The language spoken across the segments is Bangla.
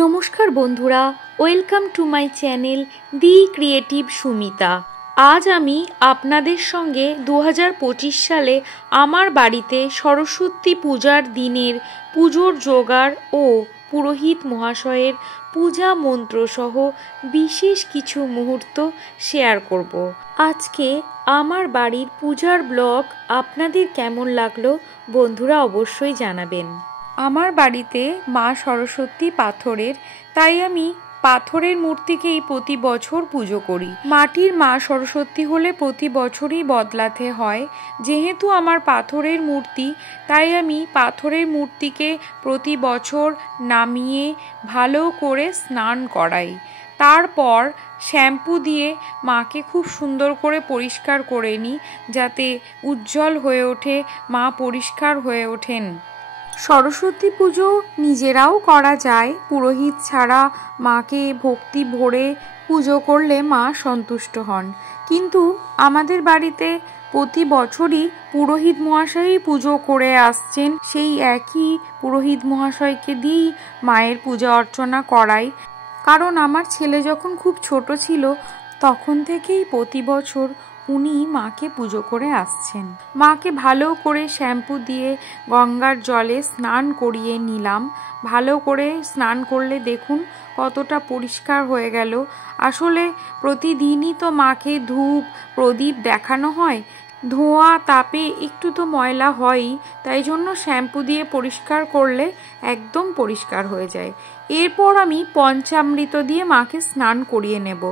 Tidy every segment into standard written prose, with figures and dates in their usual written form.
নমস্কার বন্ধুরা, welcome to my channel the creative Sumita. আজ আমি আপনাদের সঙ্গে 2025 সালে আমার বাড়িতে সরস্বতী পূজার দিনের পুজোর জোগাড় ও পুরোহিত মহাশয়ের পূজা মন্ত্র সহ বিশেষ কিছু মুহূর্ত শেয়ার করব। আজকে আমার বাড়ির পূজার ব্লগ আপনাদের কেমন লাগলো বন্ধুরা অবশ্যই জানাবেন। আমার বাড়িতে মা সরস্বতী পাথরের, তাই আমি পাথরের মূর্তিকেই প্রতি বছর পুজো করি। মাটির মা সরস্বতী হলে প্রতি বছরই বদলাতে হয়। যেহেতু আমার পাথরের মূর্তি, তাই আমি পাথরের মূর্তিকে প্রতি বছর নামিয়ে ভালো করে স্নান করাই। তারপর শ্যাম্পু দিয়ে মাকে খুব সুন্দর করে পরিষ্কার করে নিই, যাতে উজ্জ্বল হয়ে ওঠে, মা পরিষ্কার হয়ে ওঠেন। সরস্বতী পুজো নিজেরাও করা যায়, পুরোহিত ছাড়া মাকে ভক্তি ভরে পুজো করলে মা সন্তুষ্ট হন। কিন্তু আমাদের বাড়িতে প্রতি বছরই পুরোহিত মহাশয়ই পুজো করে আসছেন। সেই একই পুরোহিত মহাশয়কে দিয়েই মায়ের পূজা অর্চনা করাই। কারণ আমার ছেলে যখন খুব ছোট ছিল তখন থেকেই প্রতি বছর উনি মাকে পুজো করে আসছেন। মাকে ভালো করে শ্যাম্পু দিয়ে গঙ্গার জলে স্নান করিয়ে নিলাম। ভালো করে স্নান করলে দেখুন কতটা পরিষ্কার হয়ে গেল। আসলে প্রতিদিনই তো মাকে ধূপ প্রদীপ দেখানো হয়, ধোঁয়া তাপে একটু তো ময়লা হয়ই, তাই জন্য শ্যাম্পু দিয়ে পরিষ্কার করলে একদম পরিষ্কার হয়ে যায়। এরপর আমি পঞ্চামৃত দিয়ে মাকে স্নান করিয়ে নেব।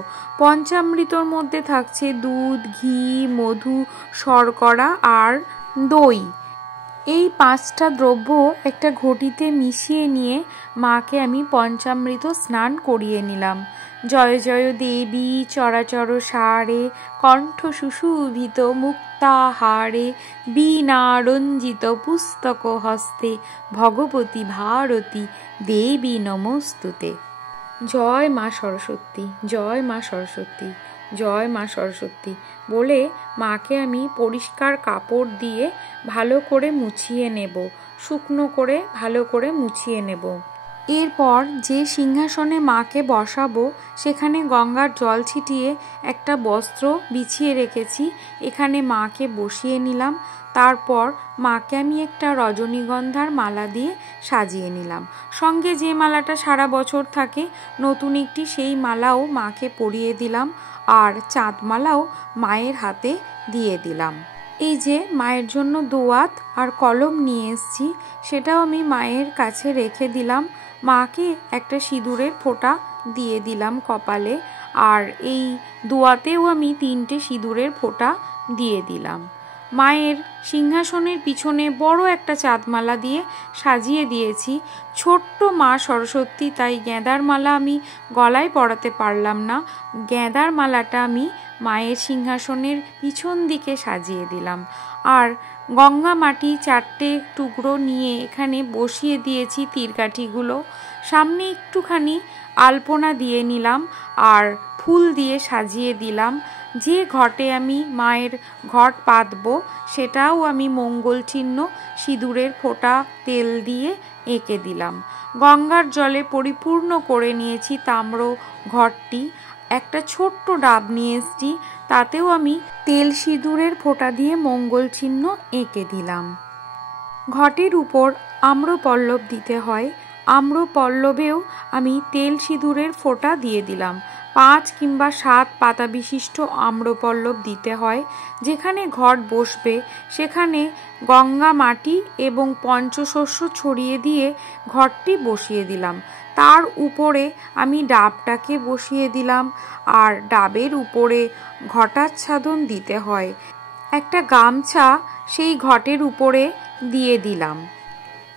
পঞ্চামৃতর মধ্যে থাকছে দুধ, ঘি, মধু, শর্করা আর দই। এই 5টা দ্রব্য একটা ঘটিতে মিশিয়ে নিয়ে মাকে আমি পঞ্চামৃত স্নান করিয়ে নিলাম। জয় জয় দেবী চরাচর সারে, কণ্ঠ সুশোভিত মুক্তাহারে, বীণা রঞ্জিত পুস্তক হস্তে, ভগবতী ভারতী দেবী নমস্তুতে। জয় মা সরস্বতী, জয় মা সরস্বতী, জয় মা সরস্বতী বলে মাকে আমি পরিষ্কার কাপড় দিয়ে ভালো করে মুছিয়ে নেব, শুকনো করে ভালো করে মুছিয়ে নেব। এরপর যে সিংহাসনে মাকে বসাবো সেখানে গঙ্গার জল ছিটিয়ে একটা বস্ত্র বিছিয়ে রেখেছি, এখানে মাকে বসিয়ে নিলাম। তারপর মাকে আমি একটা রজনীগন্ধার মালা দিয়ে সাজিয়ে নিলাম। সঙ্গে যে মালাটা সারা বছর থাকে নতুন একটি, সেই মালাও মাকে পরিয়ে দিলাম। আর চাঁদমালাও মায়ের হাতে দিয়ে দিলাম। এই যে মায়ের জন্য দোয়াত আর কলম নিয়ে এসেছি, সেটাও আমি মায়ের কাছে রেখে দিলাম। মাকে একটা সিঁদুরের ফোঁটা দিয়ে দিলাম কপালে, আর এই দোয়াতেও আমি 3টে সিঁদুরের ফোঁটা দিয়ে দিলাম। মায়ের সিংহাসনের পিছনে বড় একটা চাঁদমালা দিয়ে সাজিয়ে দিয়েছি। ছোট্ট মা সরস্বতী, তাই গেঁদার মালা আমি গলায় পরাতে পারলাম না। গেঁদার মালাটা আমি মায়ের সিংহাসনের পিছন দিকে সাজিয়ে দিলাম। আর গঙ্গা মাটি 4টে টুকরো নিয়ে এখানে বসিয়ে দিয়েছি তীরকাঠিগুলো। সামনে একটুখানি আলপনা দিয়ে নিলাম আর ফুল দিয়ে সাজিয়ে দিলাম। যে ঘটে আমি মায়ের ঘট পাতবো সেটাও আমি মঙ্গল চিহ্ন সিঁদুরের ফোঁটা তেল দিয়ে এঁকে দিলাম। গঙ্গার জলে পরিপূর্ণ করে নিয়েছি তাম্র ঘটটি। একটা ছোট্ট ডাব নিয়ে এসেছি, তাতেও আমি তেল সিঁদুরের ফোঁটা দিয়ে মঙ্গল চিহ্ন এঁকে দিলাম। ঘটের উপর আম্রপল্লব দিতে হয়, আম্রপল্লবেও আমি তেল সিঁদুরের ফোঁটা দিয়ে দিলাম। 5 কিংবা 7 পাতা বিশিষ্ট আম্রপল্লব দিতে হয়। যেখানে ঘট বসবে সেখানে গঙ্গা মাটি এবং পঞ্চশস্য ছড়িয়ে দিয়ে ঘটটি বসিয়ে দিলাম। তার উপরে আমি ডাবটাকে বসিয়ে দিলাম, আর ডাবের উপরে ঘটাচ্ছাদন দিতে হয়। একটা গামছা সেই ঘটের উপরে দিয়ে দিলাম।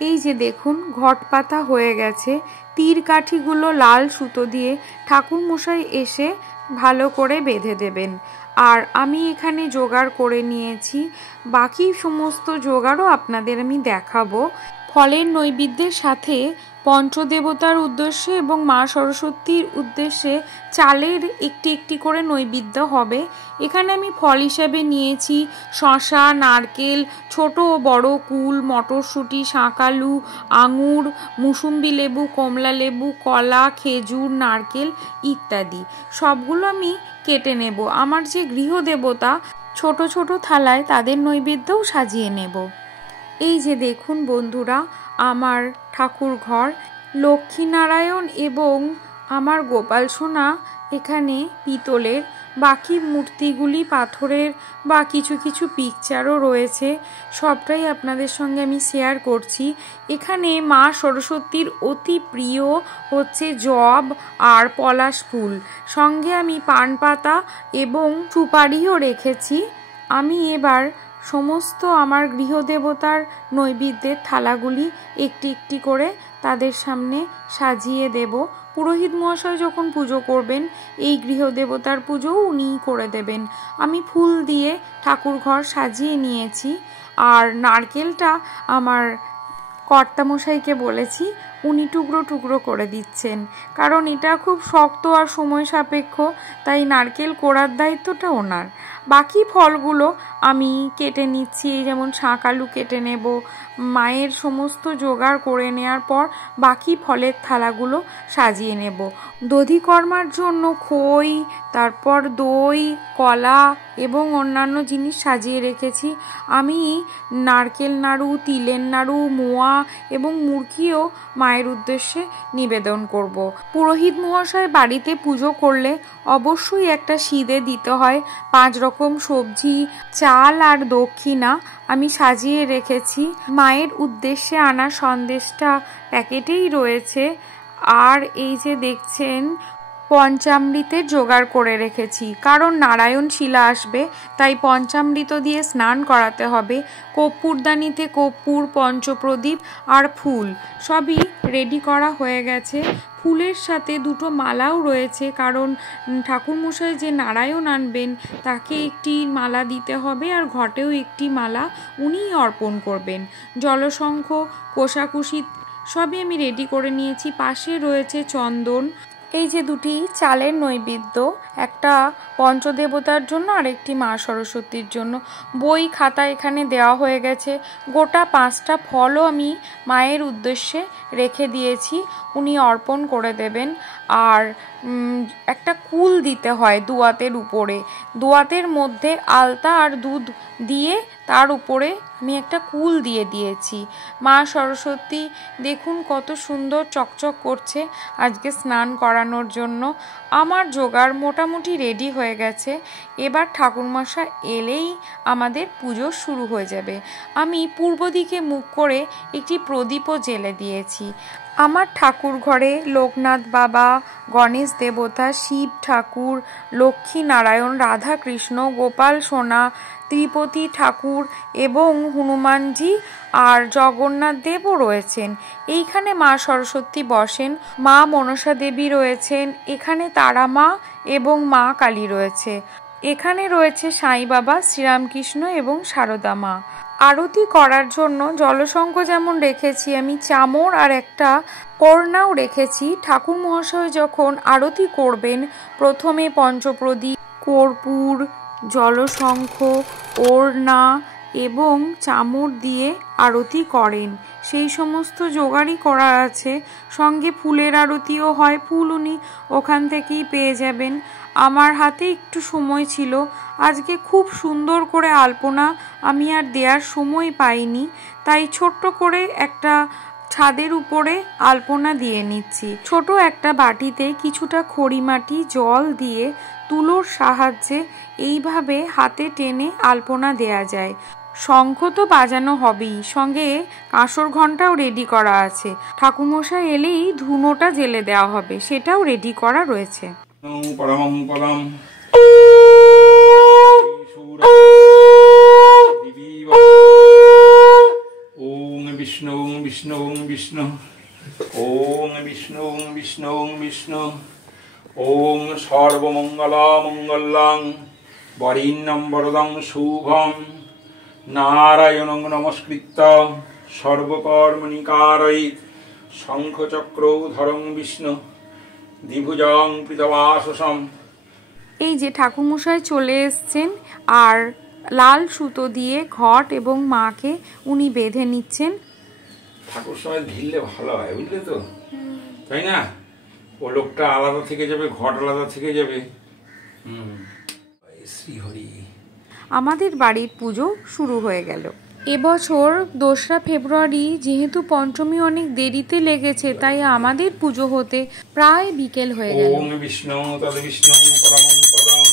এই যে দেখুন ঘট পাতা হয়ে গেছে। তীর কাঠিগুলো লাল সুতো দিয়ে ঠাকুরমশাই এসে ভালো করে বেঁধে দেবেন। আর আমি এখানে জোগাড় করে নিয়েছি, বাকি সমস্ত জোগাড়ও আপনাদের আমি দেখাবো। ফলের নৈবেদ্যের সাথে পঞ্চদেবতার উদ্দেশ্যে এবং মা সরস্বতীর উদ্দেশ্যে চালের একটি একটি করে নৈবেদ্য হবে। এখানে আমি ফল হিসাবে নিয়েছি শসা, নারকেল, ছোট ও বড় কুল, মটরশুঁটি, শাঁকালু, আঙুর, মুসুম্বি লেবু, কমলা লেবু, কলা, খেজুর, নারকেল ইত্যাদি। সবগুলো আমি কেটে নেব। আমার যে গৃহদেবতা ছোট ছোট থালায় তাদের নৈবেদ্যও সাজিয়ে নেব। এই যে দেখুন বন্ধুরা, আমার ঠাকুর ঘর লক্ষ্মীনারায়ণ এবং আমার গোপাল সোনা এখানে পিতলের, বাকি মূর্তিগুলি পাথরের বা কিছু কিছু পিকচারও রয়েছে। সবটাই আপনাদের সঙ্গে আমি শেয়ার করছি। এখানে মা সরস্বতীর অতি প্রিয় হচ্ছে জব আর পলাশ ফুল, সঙ্গে আমি পান পাতা এবং সুপারিও রেখেছি। আমি এবার সমস্ত আমার গৃহদেবতার নৈবেদ্যের থালাগুলি একটি একটি করে তাদের সামনে সাজিয়ে দেব। পুরোহিত মহাশয় যখন পুজো করবেন এই গৃহদেবতার পুজোও উনিই করে দেবেন। আমি ফুল দিয়ে ঠাকুর ঘর সাজিয়ে নিয়েছি। আর নারকেলটা আমার কর্তামশাইকে বলেছি, উনি টুকরো টুকরো করে দিচ্ছেন, কারণ এটা খুব শক্ত আর সময় সাপেক্ষ, তাই নারকেল কোড়ার দায়িত্বটা ওনার। বাকি ফলগুলো আমি কেটে নিচ্ছি, যেমন শাঁকালু কেটে নেব। মায়ের সমস্ত জোগাড় করে নেওয়ার পর বাকি ফলের থালাগুলো সাজিয়ে নেব। দধিকর্মার জন্য খই, তারপর দই, কলা এবং অন্যান্য জিনিস সাজিয়ে রেখেছি। আমি নারকেল নাড়ু, তিলের নাড়ু, মোয়া এবং মুরগিও মায়ের উদ্দেশ্যে নিবেদন করব। পুরোহিত মহাশয় বাড়িতে পুজো করলে অবশ্যই একটা সিদে দিতে হয় 5 রকম সবজি, চাল আর দক্ষিণা আমি সাজিয়ে রেখেছি। মায়ের উদ্দেশ্যে আনা সন্দেশটা প্যাকেটেই রয়েছে। আর এই যে দেখছেন পঞ্চামৃতের জোগাড় করে রেখেছি, কারণ নারায়ণ শিলা আসবে, তাই পঞ্চামৃত দিয়ে স্নান করাতে হবে। কর্পূরদানিতে কর্পূর, পঞ্চপ্রদীপ আর ফুল সবই রেডি করা হয়ে গেছে। ফুলের সাথে 2টো মালাও রয়েছে, কারণ ঠাকুরমশাই যে নারায়ণ আনবেন তাকে একটি মালা দিতে হবে, আর ঘটেও একটি মালা উনিই অর্পণ করবেন। জলশঙ্খ, কোষাকুষি সবই আমি রেডি করে নিয়েছি। পাশে রয়েছে চন্দন। এই যে 2টি চালের নৈবেদ্য, একটা পঞ্চদেবতার জন্য আর একটি মা সরস্বতীর জন্য। বই খাতা এখানে দেওয়া হয়ে গেছে। গোটা 5টা ফলও আমি মায়ের উদ্দেশ্যে রেখে দিয়েছি, উনি অর্পণ করে দেবেন। আর একটা কুল দিতে হয় দুয়াতের উপরে, দুয়াতের মধ্যে আলতা আর দুধ দিয়ে তার উপরে আমি একটা কুল দিয়ে দিয়েছি। মা সরস্বতী দেখুন কত সুন্দর চকচক করছে আজকে স্নান করানোর জন্য। আমার জোগাড় মোটামুটি রেডি হয়ে গেছে। এবার ঠাকুরমশাই এলেই আমাদের পুজো শুরু হয়ে যাবে। আমি পূর্ব দিকে মুখ করে একটি প্রদীপও জ্বেলে দিয়েছি। আমার ঠাকুর ঘরে লোকনাথ বাবা, গণেশ দেবতা, শিব ঠাকুর, লক্ষ্মী নারায়ণ, রাধা কৃষ্ণ, গোপাল সোনা, ত্রিপতি ঠাকুর এবং হনুমানজি আর জগন্নাথ দেবও রয়েছেন। এইখানে মা সরস্বতী বসেন, মা মনসা দেবী রয়েছেন, এখানে তারা মা এবং মা কালী রয়েছে। এখানে রয়েছে সাই বাবা, শ্রীরামকৃষ্ণ এবং সারদা মা। আরতি করার জন্য জলশঙ্খ যেমন রেখেছি, আমি চামর আর একটা ওড়নাও রেখেছি। ঠাকুর মহাশয় যখন আরতি করবেন প্রথমে পঞ্চপ্রদীপ, কর্পূর, জলশঙ্খ, ওড়না এবং চামর দিয়ে আরতি করেন। সেই সমস্ত জোগাড়ই করা আছে। সঙ্গে ফুলের আরতিও হয়, ফুল উনি ওখান থেকেই পেয়ে যাবেন। আমার হাতে একটু সময় ছিল, আজকে খুব সুন্দর করে আলপনা আমি আর দেওয়ার সময় পাইনি, তাই ছোট্ট করে একটা ছাদের উপরে আলপনা দিয়ে নিচ্ছি। ছোট একটা বাটিতে কিছুটা খড়িমাটি জল দিয়ে তুলোর সাহায্যে এইভাবে হাতে টেনে আলপনা দেয়া যায়। শঙ্খ তো বাজানো হবেই, সঙ্গে কাঁসর ঘণ্টাও রেডি করা আছে। ঠাকুরমশাই এলেই ধুনোটা জ্বেলে দেওয়া হবে, সেটাও রেডি করা রয়েছে। বিষ্ণু বিষ্ণু বিষ্ণু ওং বিষ্ণু বিষ্ণু বিষ্ণু ওং সর্বমঙ্গলা মঙ্গলাং বরিণ্যং বরদং শুভং নারায়ণং নমস্কৃত্য সর্বকর্মণি কারয়িত শঙ্খচক্রধরং বিষ্ণু দ্বিভুজং পৃথবাসসম। এই যে ঠাকুরমশাই চলে এসছেন আর লাল সুতো দিয়ে ঘট এবং মাকে উনি বেঁধে নিচ্ছেন। ঠাকুর সময় ভিড়লে ভালো হয়, বুঝলে তো, তাই না? ও লোকটা আলাদা থেকে যাবে, ঘট আলাদা থেকে যাবে। শ্রীহরি। আমাদের বাড়ির পুজো শুরু হয়ে গেল। এবছর 2রা ফেব্রুয়ারি যেহেতু পঞ্চমী অনেক দেরিতে লেগেছে, তাই আমাদের পুজো হতে প্রায় বিকেল হয়ে গেল। ওম বিষ্ণু তদ বিষ্ণু পরমং পদম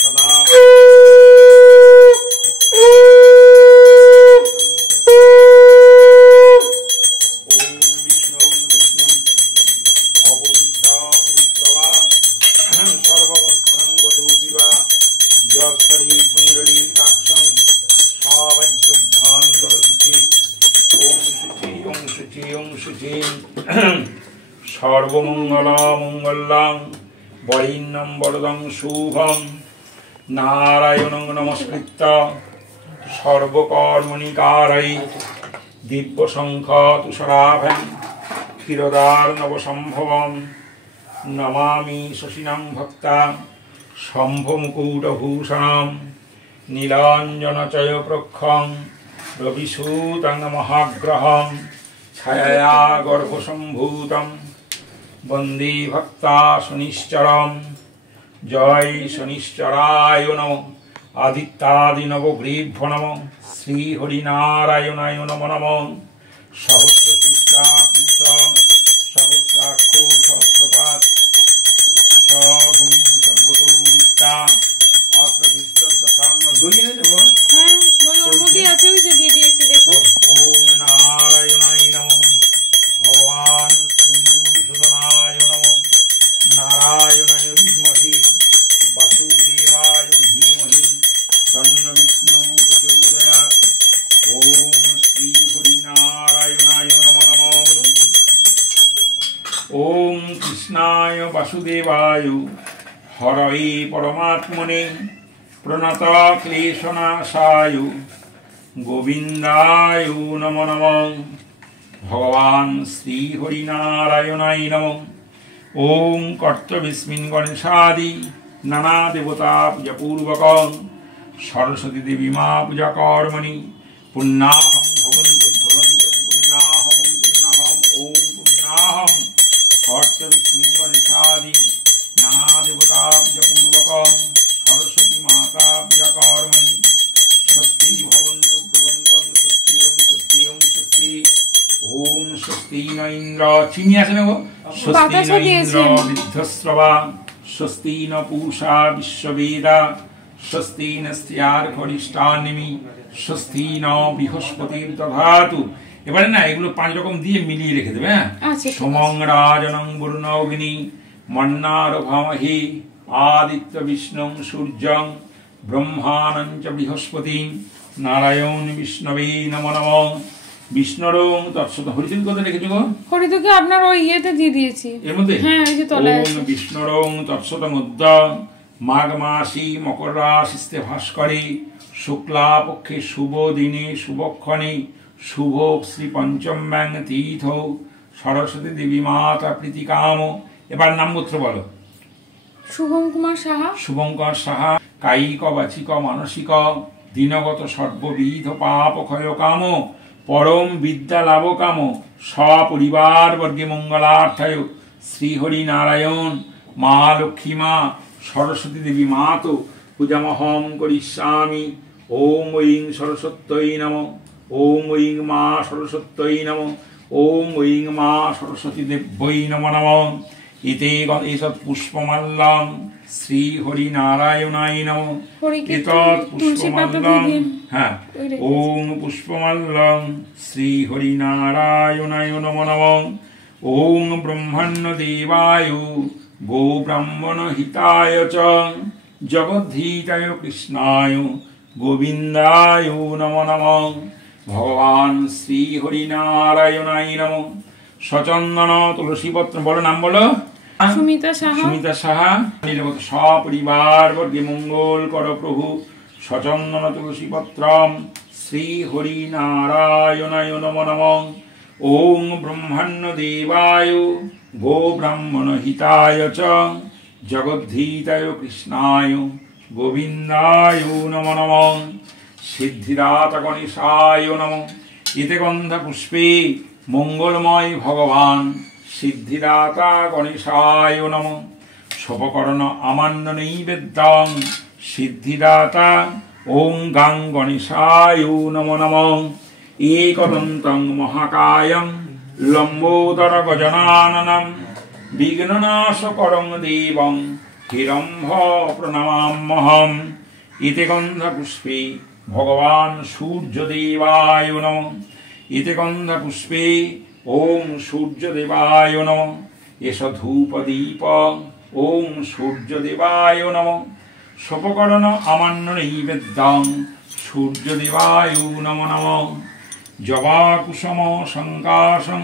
সদা। সর্বমঙ্গলামঙ্গলাং বরিণ্যং বরদং শুভং নারায়ণং নমস্কৃত্য সর্বকর্মণি কারয়িত দিব্যশঙ্খ তুষারাভং ক্ষীরদার্ণবসম্ভবং নমামি শশিনাং ভক্তা শম্ভমুকুটভূষণং নীলাঞ্জনচয়প্রক্ষং রবিসূতং মহাগ্রহং ছায়া গর্ভসম্ভূতং বন্দে ভক্তা শনিশ্চরম। জয় শনিশ্চরায় নমঃ। আদিত্যাদি নবগ্রীভ্যো নমঃ। শ্রী হরিনারায়ণায় নমো নমঃ। সহস্রশিষ্টা পুষ সহস্রাক্ষো সহস্রপাত সভূমি সর্বতো বিত্তা অপ্রতিষ্ঠ দশান্ন। দই এনে দেবো? হ্যাঁ, দই ওর মধ্যে আছে, ওই যে দিয়ে দিয়েছি দেখুন। ওম নারায়ণায় নমঃ। ভগবান শ্রী মধুসূদনায় নমঃ। নারায়ণায় বিদ্মহে বাসুদেবায় ধীমহি তন্নো বিষ্ণু প্রচোদয়াৎ। ওম শ্রী হরিনারায়ণায় নমো নমঃ। ওম কৃষ্ণায় বাসুদেবায় হরয়ে পরমাত্মনে প্রণত ক্লেশনাশায় গোবিন্দায় নমো নমঃ। ভগবান শ্রী হরিনারায়ণায় নমঃ। ওম কর্তব্যস্মিন গণেশাদি নানা দেবতা পূজাপূর্বকং সরস্বতী দেবী মা পূজা কর্মণি পুণ্যাহং ভবন্তু ভবন্তু পুণ্যাহং পুণ্যাহং। ওম পুণ্যাহং কর্তব্যস্মিন গণেশাদি নানা দেবতা পূজাপূর্বকং সরস্বতী মাতা পূজা কর্মণি স্বস্তি ভবন্তু ভবন্তুং স্বস্তি ওম স্বস্তি ওম স্বস্তি। ওম স্বস্তি ন ইন্দ্র। চিনি আছে না গো? স্বস্তি ন ইন্দ্র বৃদ্ধশ্রবা স্বস্তি ন পূষা বিশ্ববেদা স্বস্তি নস্ত্যার্ঘরিষ্টানিমি স্বস্তি ন বৃহস্পতির দধাতু। এবারে না এগুলো 5 রকম দিয়ে মিলিয়ে রেখে দেবে। হ্যাঁ, সমং রাজনং বরুণগ্নি মন্নারভামহে আদিত্য বিষ্ণুং সূর্যং ব্রহ্মাণং চ বৃহস্পতিং নারায়ণ বিষ্ণবে নমো নমঃ। বিষ্ণুরং তৎসৎ। হরিদুকে কোথায় রেখেছো গো? হরিদুকে আপনার ওই ইয়েতে দিয়ে দিয়েছি, এর মধ্যে। হ্যাঁ, এই যে তলায় আছে। ওম বিষ্ণুরং তৎসৎ মুদ্দ মাঘ মাসি মকর রাশিস্তে ভাস্করে শুক্লা পক্ষে শুভ দিনে শুভক্ষণে শুভ শ্রী পঞ্চম্যাং তীর্থ সরস্বতী দেবী মাতা প্রীতিকাম। এবার নামগোত্র বলো। শুভম কুমার সাহা। শুভঙ্কর সাহা। কায়িক বাচিক মানসিক দিনগত সর্ববিধ পাপ ক্ষয় কাম পরম বিদ্যা লাভ কাম সপরিবার বর্গে মঙ্গলার্থায় শ্রীহরি নারায়ণ মা লক্ষ্মী মা সরস্বতী দেবী মাতো পূজামহং করিষ্যামি। ওম ঐং সরস্বত্যৈ নমঃ। ওম ঐং মা সরস্বত্যৈ নমঃ। ওম ঐং মা সরস্বতী দেব্যৈ নমো নমঃ। ইতে এতৎ পুষ্পমাল্যং শ্রী হরি নারায়ণায় নমঃ। এতৎ পুষ্পমাল্যং। হ্যাঁ, ওম পুষ্পমাল্যং শ্রী হরি নারায়ণায় নমো নমঃ। ওম ব্রহ্মণ্য দেবায় গো ব্রাহ্মণ হিতায় চ জগদ্ধিতায় কৃষ্ণায় গোবিন্দায় নমো নমঃ। ভগবান শ্রী হরি নারায়ণায় নমঃ। সচন্দন তুলসীপত্র। বলো নাম বলো। সুমিতা সাহা। সুমিতা সাহা। নীলবত সপরিবার বর্গে মঙ্গল কর প্রভু। সচন্দন তুলসীপত্রম শ্রী হরি নারায়ণায় নমো নমঃ। ওং ব্রহ্মণ্যদেবায় গো ব্রাহ্মণ হিতায় চ জগদ্ধিতায় কৃষ্ণায় গোবিন্দায় নমো নমঃ। সিদ্ধিদাত গণেশায় নমঃ। ইতে গন্ধ পুষ্পে মঙ্গলময় ভগবান সিদ্ধিদাতা গণেশায় নমঃ। শোভকর্ণ আমান্য নৈবেদ্যং সিদ্ধিদাতা ওং গাং গণেশায় নমো নমঃ। एकदन्तं महाकायं लम्बोदर गजाननं विघ्ननाशकरं देवं हिरम्भ प्रणमाम्यहम्। इति गन्धपुष्पे भगवान् सूर्यदेवाय नमः। इति गन्धपुष्पे ॐ सूर्यदेवाय नमः। एष धूपदीप ॐ सूर्यदेवाय नमः। शोभकर्ण अमान्य नैवेद्यं सूर्यदेवाय नमो नमः। जवाकुसुम संकाशं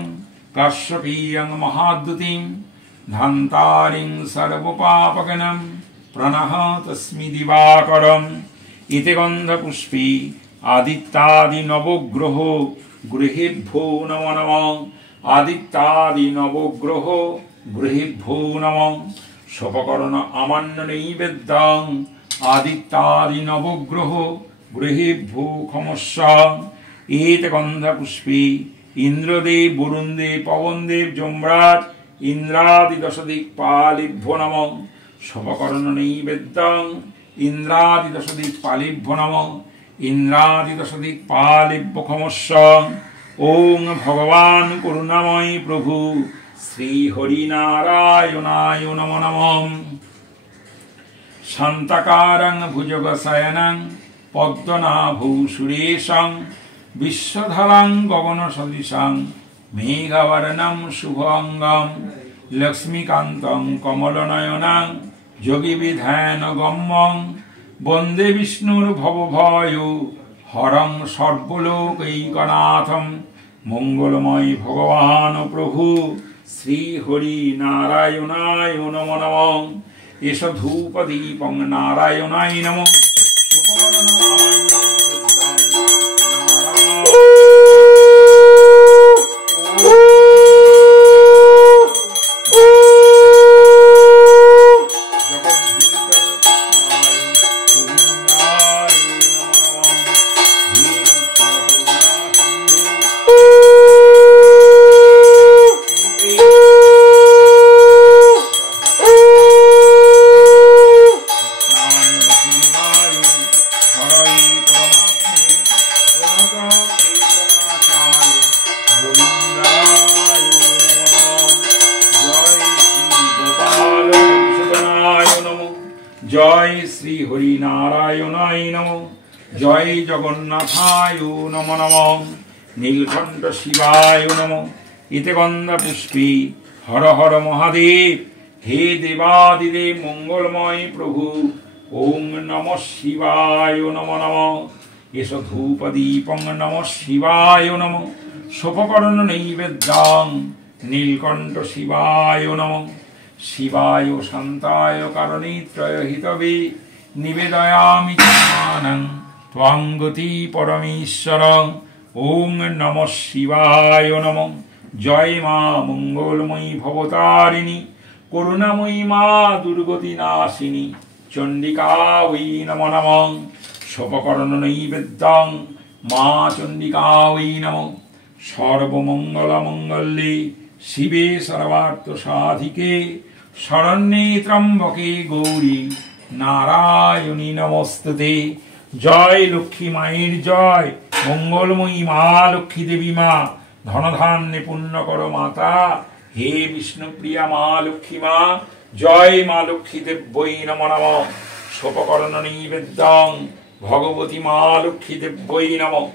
काश्यपीयं महाद्युतिं धान्तारिं सर्वपापगणं प्रणहतस्मि दिवाकरम्। इति गन्धपुष्पे आदित्यादि नवग्रह गृहेभ्यो नमो नमः। आदित्यादि नवग्रह गृहेभ्यो नमः। शोभकर्ण अमान्य नैवेद्यं आदित्यादि नवग्रह गृहेभ्यो खमस्व। एत गन्धपुष्पे इंद्रदेव वरुणदेव पवनदेव जमराज इंद्रादि दशदिक्पालेभ्यो नमः। शोभकर्ण नैवेद्यं इंद्रादि दशदिक्पालेभ्यो नमः। इंद्रादि दशदिक्पालेभ्यो खमस्व। ओं भगवान् करुणामय प्रभु श्री हरिनारायणाय नमो नमः। शान्ताकारं भुजगशयनं पद्मनाभौ सुरेशं विश्वधरं गगनसदृशं मेघवर्णं शुभांगं लक्ष्मीकान्तं कमलनयनं योगिविधानगम्यं वन्दे विष्णुर्भवभयो हरं सर्वलोकैकनाथं। मंगलमय भगवान् प्रभु श्री हरि नारायणाय नमो नमः। एष धूपदीपं नारायणाय नमः। जय श्री हरि नारायणाय नमः। जय जगन्नाथाय नमो नमः। नीलकंठ शिवाय नमः। इति गन्धपुष्पे हर हर महादेव हे देवादिदेव मंगलमय प्रभु ओं नमः शिवाय नमो नमः। एष धूपदीपं नमः शिवाय नमः। शोभकर्ण नैवेद्यं नीलकंठ शिवाय नमः। शिवाय शान्ताय कारणित्रय हितवे निवेदयामि ज्ञानं त्वां गति परमेश्वरं। ओं नमः शिवाय नमः। जय मा मंगलमयी भवतारिणी करुणामयी मा दुर्गति नाशिनी चंडिका वै नमो नमः। शोभकर्ण नैवेद्यं मा चंडिका वै नमः। सर्वमंगलमंगल्ये शिवे सर्वार्थसाधिके शरण्ये त्र्यंबके गौरी नारायणी नमोस्तुते। जय लक्ष्मी माয়ের जय मंगलमयी मा लक्ष्मी देवी मा धन धान्य पुण्य करो माता। हे विष्णुप्रिया मा लक्ष्मी मा जय मा लक्ष्मी देव्यै नमो नमः। शोभकर्ण नैवेद्यं भगवती मा लक्ष्मी देव्यै नमः।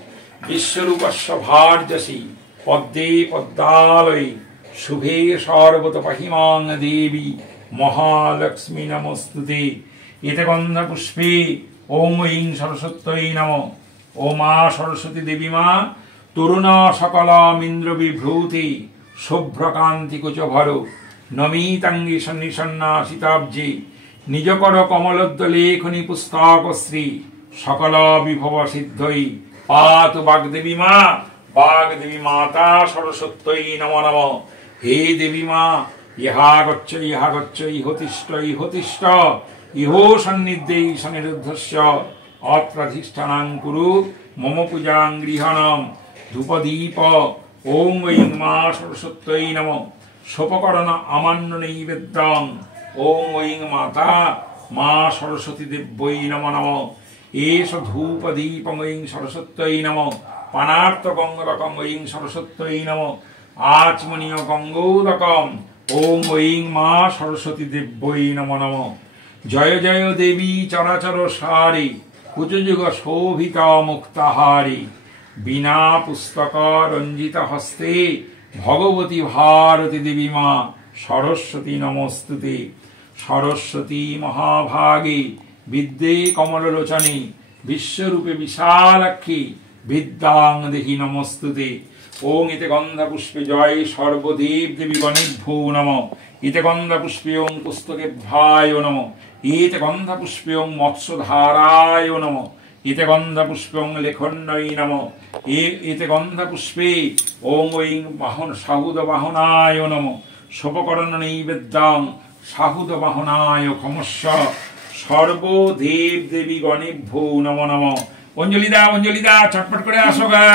विश्वरूपस्य भार्यसि पद्मे पद्मालये शुभे सर्वतोपहिमां देवी महालक्ष्मी नमोस्तुते। इति गन्धपुष्पे ओं ऐं सरस्वत्यै नमः। ओ मा सरस्वती देवी मा तरुणा सकलामिन्द्र विभ्रूति शुभ्रकान्तिकुचभरो नमिताङ्गी सन्निसन्नासिताब्जे निजकर कमलोद्दलेखनी पुस्तकश्री सकल विभव सिद्धै পাতু বাগদেবী মা, বাগদেবী মাতা সরস্বত্যই নমো নমঃ। হে দেবী মা, ইহা গচ্ছ ইহতিষ্ঠ ইহতিষ্ঠ, ইহো সন্নিধ্যেই সনিরুদ্ধস্য, অত্রাধিষ্ঠানাং কুরু মম পূজাং গৃহণম ধূপদীপ। ওং ঐং মা সরস্বত্যই নমঃ। সোপকরণ আমান্য নৈবেদ্যং। ওং ঐং মাতা মা সরস্বতী দেব্যৈ নমো নমঃ। এষ ধূপদীপং ঐং সরস্বত্যই নমঃ। পানার্থ গঙ্গরকং ঐং সরস্বত্যই নমঃ। আচমনীয় গঙ্গোদকম। ওং ঐং মা সরস্বতী দেব্যৈ নমো নমঃ। জয় জয় দেবী চরাচর সারি, কুচযুগ শোভিতা মুক্তাহারি, বিনা পুস্তক রঞ্জিত হস্তে, ভগবতী ভারতী দেবী মা সরস্বতী নমস্তুতে। সরস্বতী মহাভাগে বিদ্যে কমললোচনে, বিশ্বরূপে বিশালাক্ষী বিদ্যাং দেহি নমস্তুতে। ওং ইতে গন্ধা পুষ্পে জয় সর্বদেব দেবী গণেভ্যো নমঃ। ইতে গন্ধা পুষ্পে ওং পুস্তকেভ্যায় নমঃ। ইতে গন্ধা পুষ্পে ওং মৎস্যধারায় নমঃ। ইতে গন্ধা পুষ্পে ওং লেখন্যৈ নমঃ। ইতে গন্ধা পুষ্পে ওং ঐং বাহন সাহুদ বাহনায় নমঃ। সোপকরণ নৈবেদ্যং সাহুদ বাহনায় ক্ষমস্ব। সর্বদেব দেবী গণেভ্যো নমো নমঃ। অঞ্জলি দাও চটপট করে আসো গা।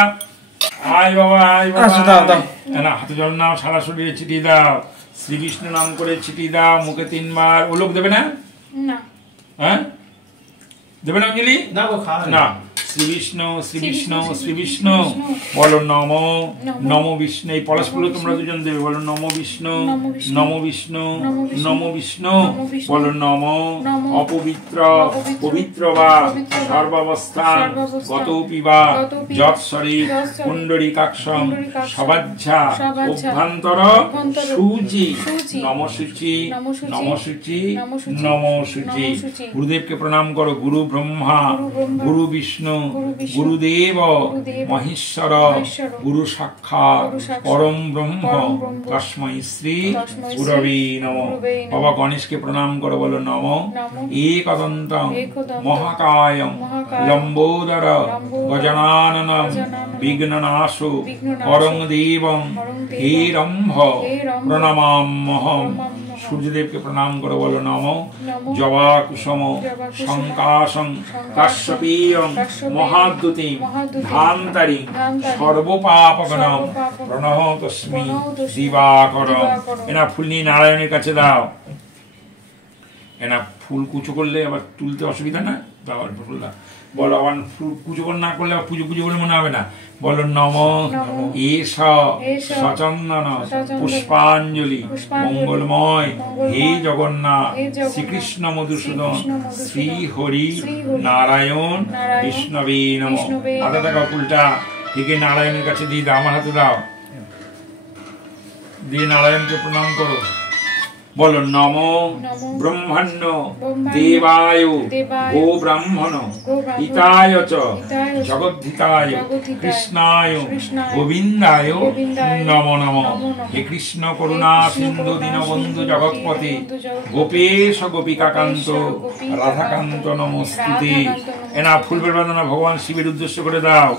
আয় বাবা আয় বাবা, না হাতে জল নাও, সারা শরীরে ছিটিয়ে দাও, শ্রীকৃষ্ণ নাম করে ছিটিয়ে দাও, মুখে 3 বার। ওলোক দেবে না? হ্যাঁ দেবে না অঞ্জলি? না। শ্রী বিষ্ণু শ্রী বিষ্ণু শ্রী বিষ্ণু বলো নম নম বিষ্ণু। এই পলাশগুলো তোমরা দুজন দেবে, বলো নম বিষ্ণু নম বিষ্ণু নম বিষ্ণু। বলো নম অপবিত্র পবিত্র বা সর্বাবস্থান গতোপি বা যৎসরি পুণ্ডরীকাক্ষং সবাজ্ঝা অভ্যন্তর শুচি নম শুচি নম শুচি নম শুচি। গুরুদেবকে প্রণাম করো। গুরু ব্রহ্মা গুরু বিষ্ণু গুরুদেব মহেশ্বর গুরু সাক্ষাৎ পরম ব্রহ্ম তস্मै শ্রী গুরবে নমঃ। বাবা গণেশকে প্রণাম করো, বলো নম একদন্তং মহাকায়ং লম্বোদর গজাননম বিঘ্ননাশো করং দেবং হে রম্ভ প্রণমাম্যহম। সূর্যদেবকে প্রণাম করো, বলো নম জবা কুসুম সংকাশং কাশ্যপীয়ং মহাদ্যুতিং ধান্তারিং সর্বপাপগণং প্রণতস্মি দিবাকরং। এনা ফুল নিয়ে নারায়ণের কাছে দাও। এনা ফুল কুচো করলে আবার তুলতে অসুবিধা না, দাও ফুল দাও। বলো আবার ফুল কুচো না করলে পুজো পুজো বলে মনে হবে না। বলো নম এষ সচন্দন পুষ্পাঞ্জলি মঙ্গলময় হে জগন্নাথ শ্রীকৃষ্ণ মধুসূদন শ্রী হরি নারায়ণ বিষ্ণবে নমঃ। হাতে থাকা ফুলটা ঠিক নারায়ণের কাছে দিয়ে দাও, আমার হাতে দাও, দিয়ে নারায়ণকে প্রণাম করো। বলো নম ব্রহ্মণ্য দেবায় গো ব্রাহ্মণ হিতায় চ জগদ্ধিতায় কৃষ্ণায় গোবিন্দায় নমো নমঃ। হে কৃষ্ণ করুণা সিন্ধু দীনবন্ধু জগৎপতে গোপেশ গোপিকাকান্ত রাধাকান্ত নমস্তুতে। এনা ফুল বেলপাতা ভগবান শিবের উদ্দেশ্য করে দাও।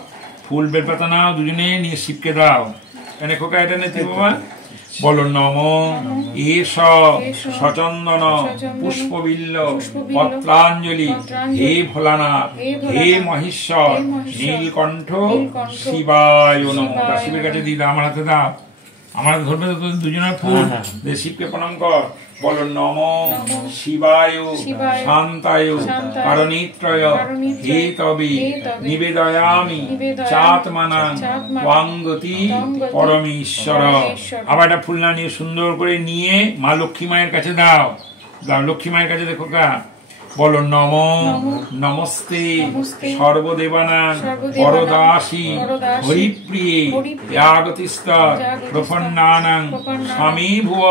ফুল বেলপাতা নাও দুজনে, নিয়ে শিবকে দাও। এনে খোকা এটা নেতে বাবা। বলো নম এষ সচন্দন পুষ্পবিল্ল পত্রাঞ্জলি হে ভোলানাথ হে মহেশ্বর নীলকণ্ঠ শিবায় নমঃ। শিবের কাছে দিয়ে দাও, আমার হাতে দাও, আমার হাতে ধরবে তো দুজনের ফুল। শিবকে প্রণাম কর। বলো নম শিবায় শান্তায় কারণীত্রয় হে তবে নিবেদয়ামি চাত্মানাং ত্বাঙ্গতি পরমেশ্বর। আবার একটা ফুল না নিয়ে সুন্দর করে নিয়ে মা লক্ষ্মী মায়ের কাছে দাও। দাও লক্ষ্মী মায়ের কাছে দেখো কা। বলো নম নমস্তে সর্বদেবানাং পরদাসী হরিপ্রিয়ে ত্যাগতিস্ত প্রপন্নানাং স্বামী ভুব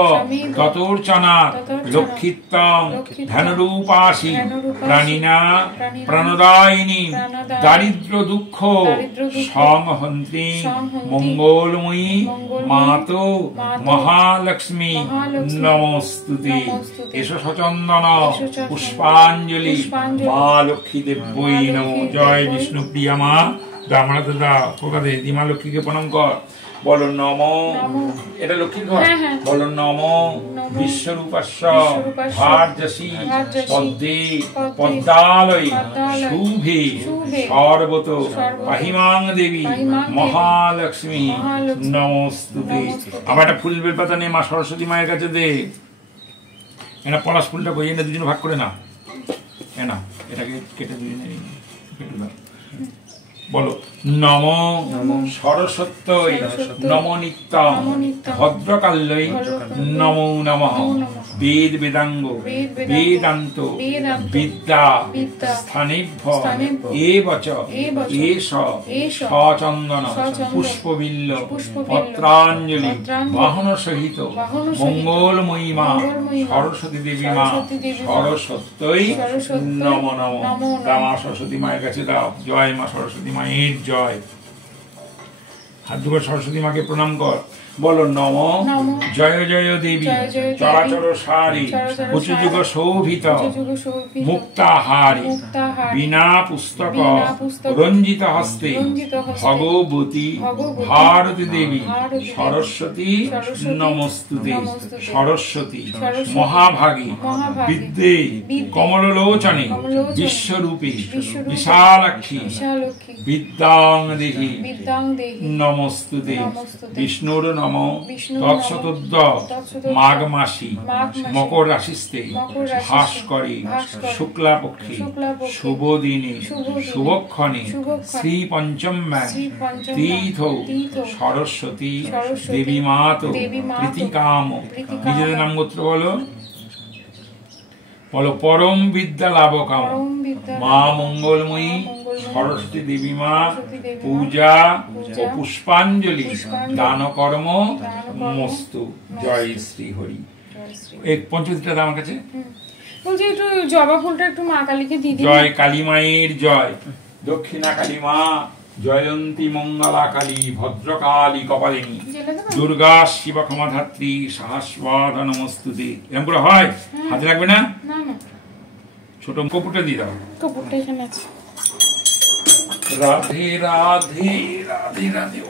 ততোর্চনাৎ লক্ষিত্বং ধনরূপাসি প্রাণিনা প্রাণদায়িনী দারিদ্র দুঃখ সংহন্ত্রী মঙ্গলময়ী মাতো মহালক্ষ্মী নমস্তুতে। এসো সচন্দন পুষ্পাঞ্জলি মা লক্ষ্মী দেব্যই নমঃ। জয় বিষ্ণুপ্রিয়া মা দামরা দাদা কোকা দে দিমা লক্ষ্মীকে প্রণাম কর বলো নম এটা লক্ষ্মীর ঘর বলো নম বিশ্বরূপাস্য ভার্যসি পদ্মে পদ্মালয়ে শুভে সর্বত পাহিমাং দেবী মহালক্ষ্মী নমস্তুতে। আবার একটা ফুল বেলপাতা নিয়ে মা সরস্বতী মায়ের কাছে দে। এটা পলাশ ফুলটা কই এনে দুজনে ভাগ করে না না এটাকে কেটে দুজনে কেটে দাও বলো নম সরস্বত্যই নম নিত্যং ভদ্রকাল্যই নমো নমঃ বেদ বেদাঙ্গ বেদান্ত বিদ্যা স্থানেভ্য এবচ এষ সচন্দন পুষ্পবিল্ল পত্রাঞ্জলি বাহন সহিত মঙ্গলময়ী মা সরস্বতী দেবী মা সরস্বত্যই নমো নমঃ। মা সরস্বতী মায়ের কাছে দাও। জয় মা সরস্বতী মায়ের জয়। হাত দুবার সরস্বতী মাকে প্রণাম কর বলো নম জয় জয় দেবী চরাচর সারি উচ্চযুগ শোভিত মুক্তাহারি বিনা পুস্তক রঞ্জিত হস্তে ভগবতী ভারতী দেবী সরস্বতী নমস্তুতে। সরস্বতী মহাভাগী বিদ্যে কমললোচনে বিশ্বরূপী বিশালাক্ষী বিদ্যাং দেহি নমস্তুতে। বিষ্ণুর নম তৎসতোদ্য মাঘ মাসি মকর রাশিস্তে ভাস্করে শুক্লাপক্ষে শুভ দিনে শুভক্ষণে শ্রী পঞ্চম্যাং তীর্থ সরস্বতী দেবী মাত প্রীতিকাম। নিজেদের নাম গোত্র বলো বলো পরম বিদ্যা লাভ কাম মা মঙ্গলময়ী সরস্বতী দেবী মা পূজা ও পুষ্পাঞ্জলি দান কর্ম মস্তু। জয় শ্রী হরি। এই পঞ্চদীটা আমার কাছে বলছি একটু জবা ফুলটা একটু মা কালীকে দিয়ে দিন। জয় কালী মায়ের জয়। দক্ষিণা কালী মা জয়ন্তী মঙ্গলা কালী ভদ্রকালী কপালিনী দুর্গা শিব ক্ষমাধাত্রী সহস্রবাদ নমস্তুতে। এরকম করে হয়? হাতে লাগবে না? ছোট কপুরটা দিয়ে দাও। কপুরটা এখানে আছে। রাধে রাধে রাধে রাধে।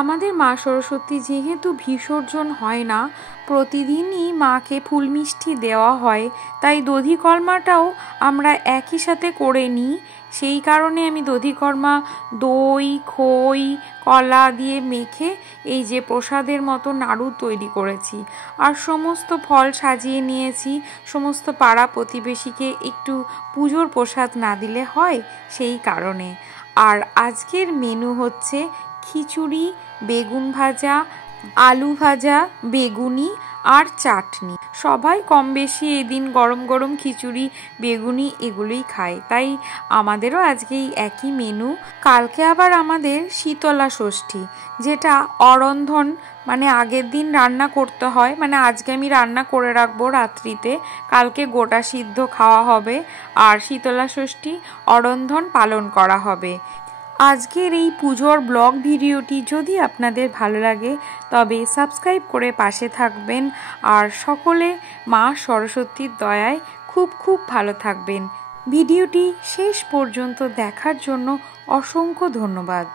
আমাদের মা সরস্বতী যেহেতু বিসর্জন হয় না, প্রতিদিনই মাকে ফুল মিষ্টি দেওয়া হয়, তাই দধিকর্মাটাও আমরা একই সাথে করে নিই। সেই কারণে আমি দধিকর্মা দই, খই, কলা দিয়ে মেখে এই যে প্রসাদের মতো নাড়ু তৈরি করেছি, আর সমস্ত ফল সাজিয়ে নিয়েছি। সমস্ত পাড়া প্রতিবেশীকে একটু পুজোর প্রসাদ না দিলে হয়, সেই কারণে। আর আজকের মেনু হচ্ছে খিচুড়ি, বেগুন ভাজা, আলু ভাজা, বেগুনি আর চাটনি। সবাই কম বেশি এদিন গরম গরম খিচুড়ি, বেগুনি এগুলোই খায়, তাই আমাদেরও আজকে এই একই মেনু। কালকে আবার আমাদের শীতলা ষষ্ঠী, যেটা অরন্ধন মানে আগের দিন রান্না করতে হয়, মানে আজকে আমি রান্না করে রাখবো রাত্রিতে, কালকে গোটা সিদ্ধ খাওয়া হবে, আর শীতলা ষষ্ঠী অরন্ধন পালন করা হবে। আজকের এই পুজোর ব্লগ ভিডিওটি যদি আপনাদের ভালো লাগে তবে সাবস্ক্রাইব করে পাশে থাকবেন, আর সকলে মা সরস্বতীর দয়ায় খুব খুব ভালো থাকবেন। ভিডিওটি শেষ পর্যন্ত দেখার জন্য অসংখ্য ধন্যবাদ।